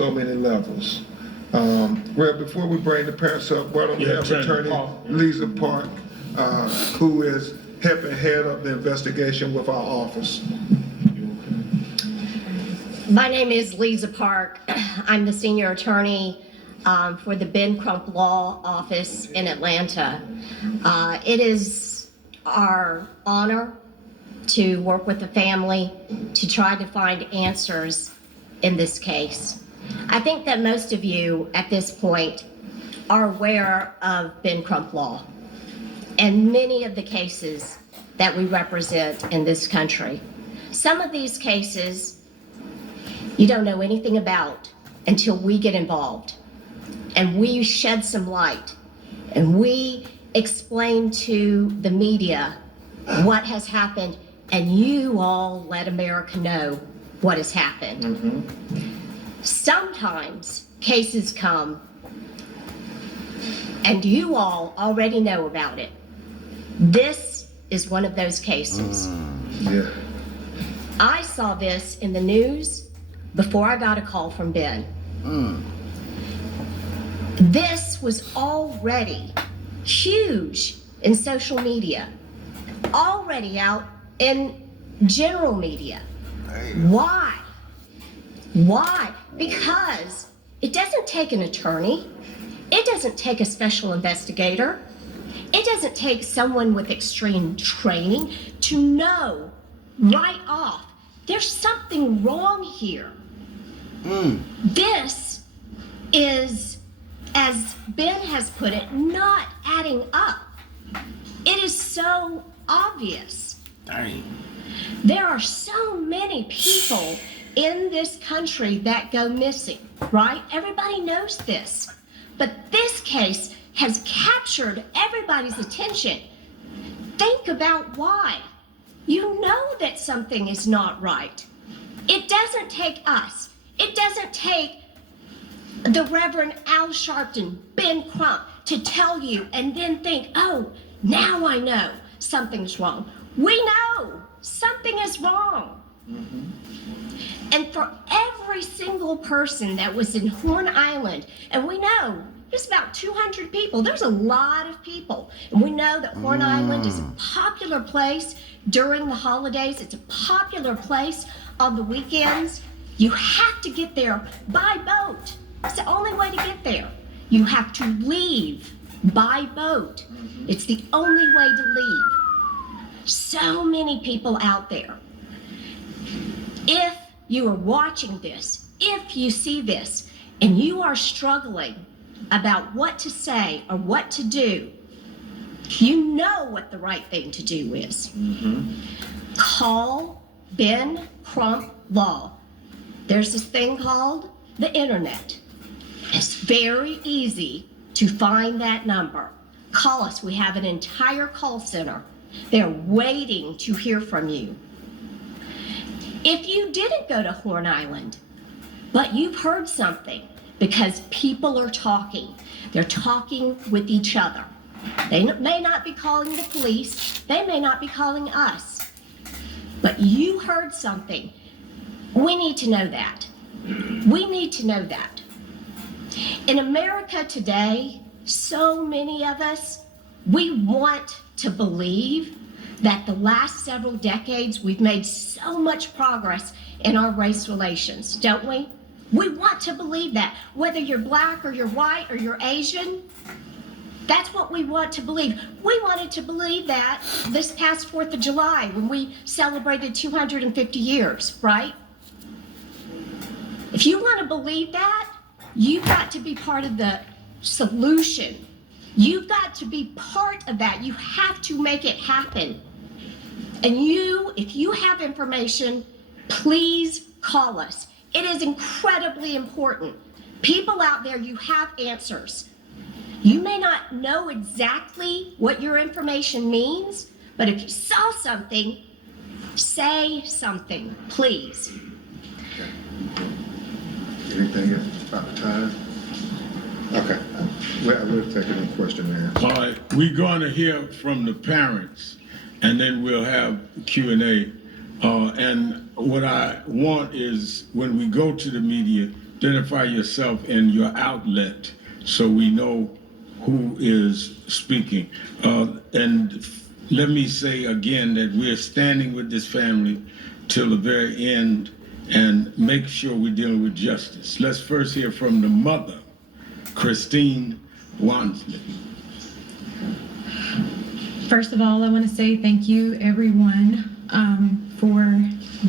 so many levels. Well, before we bring the parents up, why don't we have Attorney Lisa Park, who is helping head up the investigation with our office. My name is Lisa Park. I'm the senior attorney for the Ben Crump Law Office in Atlanta. It is our honor to work with the family to try to find answers in this case. I think that most of you at this point are aware of Ben Crump Law and many of the cases that we represent in this country. Some of these cases you don't know anything about until we get involved and we shed some light and we explain to the media what has happened, and you all let America know what has happened. Mm-hmm. Sometimes cases come and you all already know about it. This is one of those cases. Yeah. I saw this in the news before I got a call from Ben. This was already huge in social media, already out in general media. Why? Why? Because it doesn't take an attorney. It doesn't take a special investigator. It doesn't take someone with extreme training to know right off there's something wrong here. This is, as Ben has put it, not adding up. It is so obvious. Dang. There are so many people in this country that go missing, right? Everybody knows this. But this case has captured everybody's attention. Think about why. You know that something is not right. It doesn't take us. It doesn't take the Reverend Al Sharpton, Ben Crump, to tell you and then think, oh, now I know something's wrong. We know something is wrong. Mm-hmm. And for every single person that was in Horn Island, and we know there's about 200 people, there's a lot of people. And we know that Horn Island is a popular place during the holidays. It's a popular place on the weekends. You have to get there by boat. It's the only way to get there. You have to leave by boat. Mm-hmm. It's the only way to leave. So many people out there. If you are watching this, if you see this, and you are struggling about what to say or what to do, you know what the right thing to do is. Mm-hmm. Call Ben Crump Law. There's this thing called the internet. It's very easy to find that number. Call us. We have an entire call center. They're waiting to hear from you. If you didn't go to Horn Island, but you've heard something, because people are talking. They're talking with each other. They may not be calling the police. They may not be calling us. But you heard something. We need to know that. We need to know that. In America today, so many of us, we want to believe that the last several decades we've made so much progress in our race relations, don't we? We want to believe that. Whether you're black or you're white or you're Asian, that's what we want to believe. We wanted to believe that this past 4th of July when we celebrated 250 years, right? If you want to believe that, you've got to be part of the solution. You've got to be part of that. You have to make it happen. And if you have information, please call us. It is incredibly important. People out there, you have answers. You may not know exactly what your information means, but if you saw something, say something, please. Anything else about the time? Okay. We'll take any question there. All right, we're going to hear from the parents, and then we'll have Q&A. And what I want is when we go to the media, identify yourself and your outlet so we know who is speaking. And let me say again that we're standing with this family till the very end and make sure we're dealing with justice. Let's first hear from the mother, Christine Wansley. First of all, I want to say thank you, everyone, for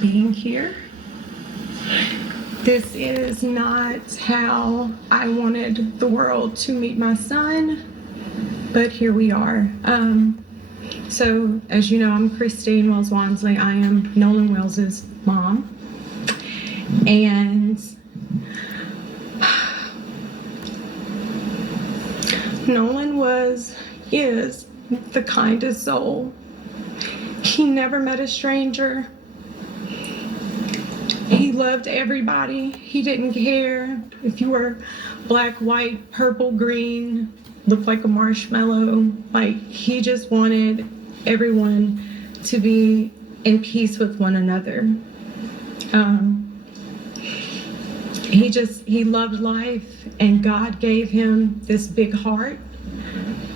being here. This is not how I wanted the world to meet my son, but here we are. So, as you know, I'm Christine Wells Wansley. I am Nolan Wells's mom. And Nolan is the kindest soul. He never met a stranger. He loved everybody. He didn't care if you were black, white, purple, green, looked like a marshmallow. Like, he just wanted everyone to be in peace with one another. He loved life, and God gave him this big heart,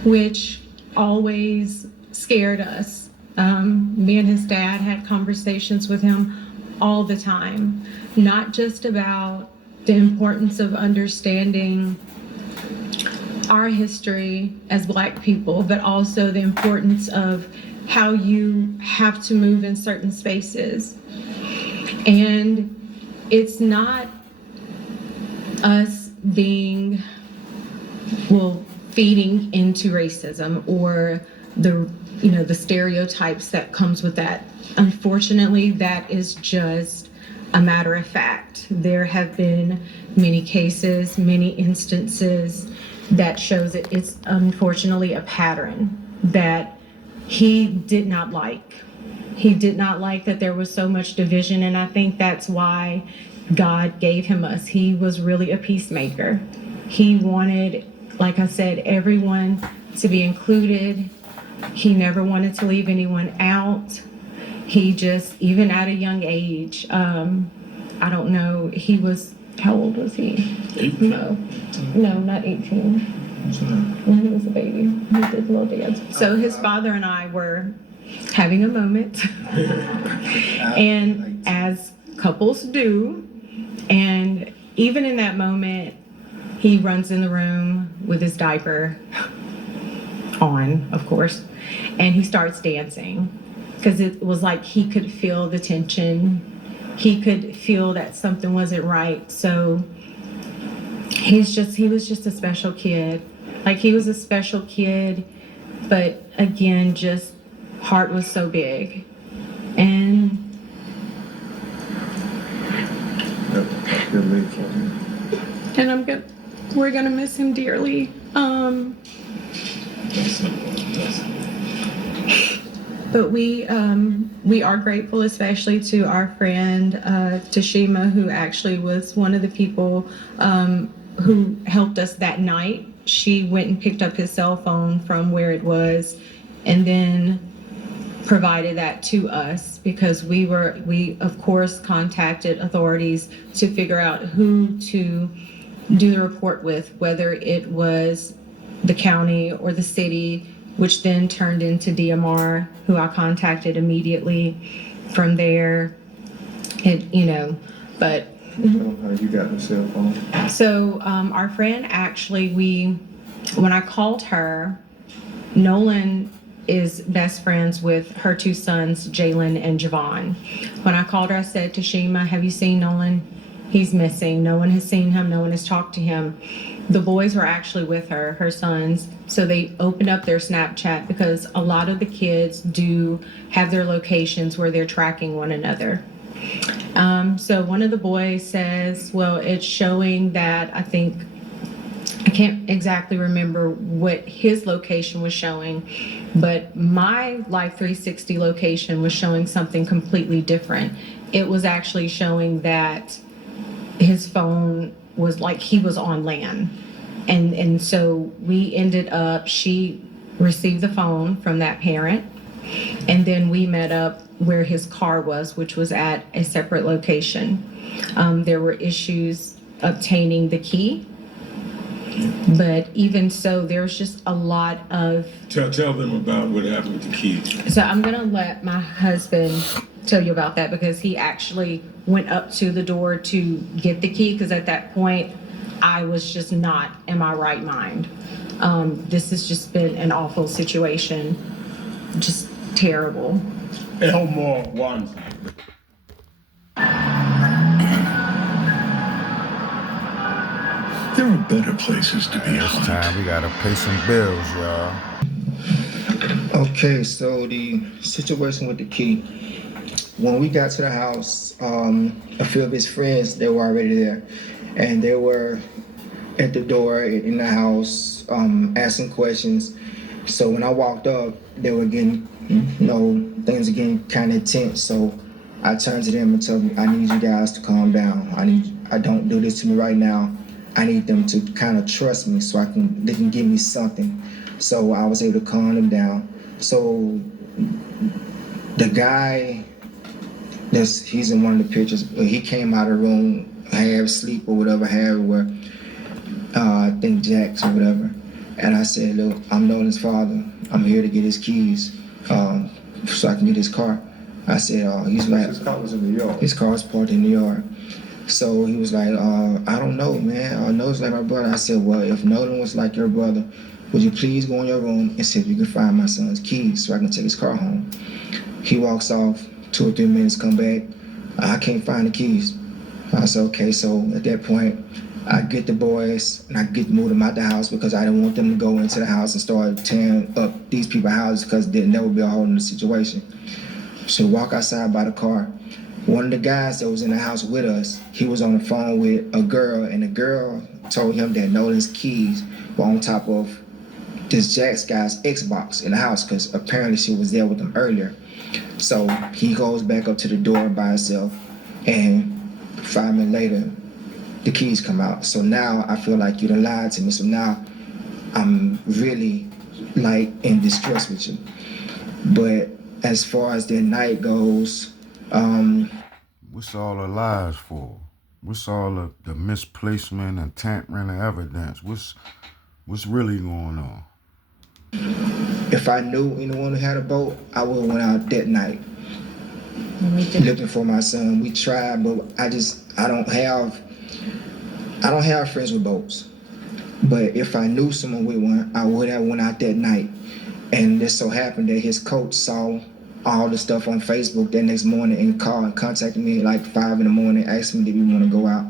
which always scared us. Me and his dad had conversations with him all the time, not just about the importance of understanding our history as Black people, but also the importance of how you have to move in certain spaces. And it's not us feeding into racism or the stereotypes that comes with that. Unfortunately, that is just a matter of fact. There have been many cases, many instances that shows that it's unfortunately a pattern that he did not like. He did not like that there was so much division, and I think that's why God gave him us. He was really a peacemaker. He wanted, like I said, everyone to be included. He never wanted to leave anyone out. He just, even at a young age, I don't know, he was, how old was he? 18. No, not 18. When he was a baby, he did little dance. So his father and I were having a moment, and as couples do, and even in that moment, he runs in the room with his diaper on, of course, and he starts dancing because it was like he could feel the tension. He could feel that something wasn't right. So he was just a special kid. Like, he was a special kid, but again, just heart was so big. And we're gonna miss him dearly. But we are grateful, especially to our friend Tashima, who actually was one of the people who helped us that night. She went and picked up his cell phone from where it was, and then provided that to us, because we of course contacted authorities to figure out who to do the report with, whether it was the county or the city, which then turned into DMR, who I contacted immediately from there. And but How you got the cell phone? so our friend actually, when I called her, Nolan is best friends with her two sons, Jalen and Javon. When I called her, I said, Tashima, have you seen Nolan? He's missing. No one has seen him. No one has talked to him. The boys were actually with her sons. So they opened up their Snapchat, because a lot of the kids do have their locations where they're tracking one another. So one of the boys says, well, it's showing that, I can't exactly remember what his location was showing, but my Life 360 location was showing something completely different. It was actually showing that his phone was like he was on land. And so we ended up, she received the phone from that parent, and then we met up where his car was, which was at a separate location. There were issues obtaining the key. But even so, there's just a lot of. Tell them about what happened with the keys. So I'm going to let my husband tell you about that because he actually went up to the door to get the key because at that point I was just not in my right mind. This has just been an awful situation, just terrible. Elmore one. There are better places to be This time we gotta pay some bills, y'all. Okay, so the situation with the key. When we got to the house, a few of his friends, they were already there. And they were at the door in the house, asking questions. So when I walked up, they were getting, things are getting kind of intense. So I turned to them and told them, I need you guys to calm down. I don't do this to me right now. I need them to kind of trust me so they can give me something. So I was able to calm them down. So the guy, he's in one of the pictures, he came out of the room, half asleep or whatever, I think Jack's or whatever. And I said, look, I'm Nolan's father. I'm here to get his keys so I can get his car. I said, he's like, His car was in New York. His car was parked in New York. So he was like, I don't know, man. Nolan's like my brother. I said, well, if Nolan was like your brother, would you please go in your room and see if you can find my son's keys so I can take his car home? He walks off, 2 or 3 minutes, come back. I can't find the keys. I said, okay, so at that point, I get the boys and I move them out the house because I didn't want them to go into the house and start tearing up these people's houses because they'd never be a whole in the situation. So walk outside by the car. One of the guys that was in the house with us, he was on the phone with a girl, and the girl told him that Nolan's keys were on top of this Jack's guy's Xbox in the house because apparently she was there with him earlier. So he goes back up to the door by himself, and 5 minutes later, the keys come out. So now I feel like you done lied to me. So now I'm really like in distress with you. But as far as the night goes, what's all the lies for? What's all the misplacement and tampering of evidence? What's really going on? If I knew anyone who had a boat, I would have went out that night looking for my son. We tried, but I don't have friends with boats. But if I knew someone with one, I would have went out that night. And it so happened that his coach saw all the stuff on Facebook that next morning and called and contacted me at like 5 in the morning, asked me did we want to go out.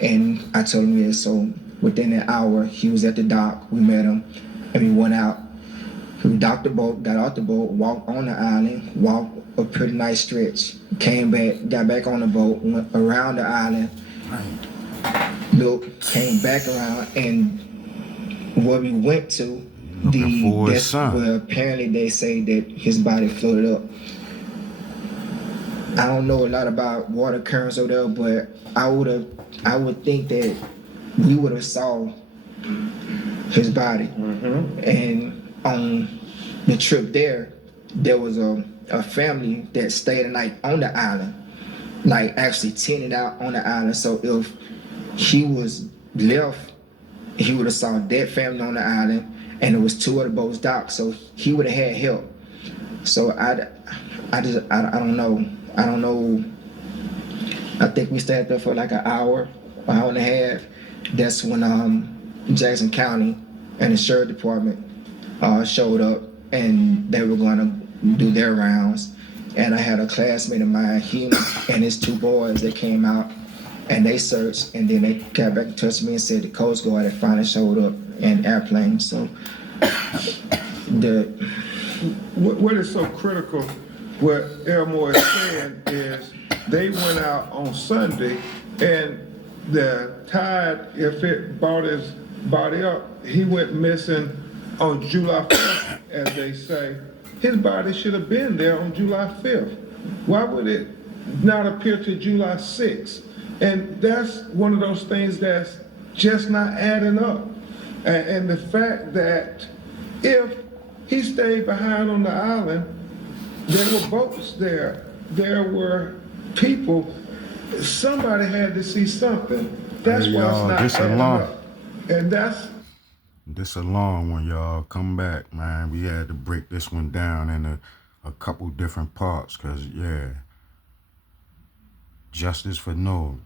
And I told him yes. So within an hour, he was at the dock. We met him and we went out. We docked the boat, got off the boat, walked on the island, walked a pretty nice stretch, came back, got back on the boat, went around the island, looked, came back around, and where we went to, that's where apparently they say that his body floated up. I don't know a lot about water currents over there, but I would think that we would have saw his body. Mm-hmm. And on the trip there was a family that stayed the night on the island, like actually tented out on the island. So if he was left, he would have saw that family on the island, and there was 2 other boats docked, so he would have had help. So I don't know. I don't know. I think we stayed there for like an hour and a half. That's when Jackson County and the Sheriff Department showed up, and they were going to do their rounds. And I had a classmate of mine, he and his 2 boys, they came out and they searched, and then they got back in touch with me and said the Coast Guard had finally showed up in airplanes. So what is so critical, what Elmore is saying is they went out on Sunday, and the tide, if it brought his body up, he went missing on July 5th, as they say. His body should have been there on July 5th. Why would it not appear to July 6th? And that's one of those things that's just not adding up. And the fact that if he stayed behind on the island, there were boats there, there were people, somebody had to see something. That's Hey, why y'all, it's this not adding alone. up. And that's, This a long one, y'all. Come back, man. We had to break this one down in a couple different parts, cause yeah, justice for Nolan.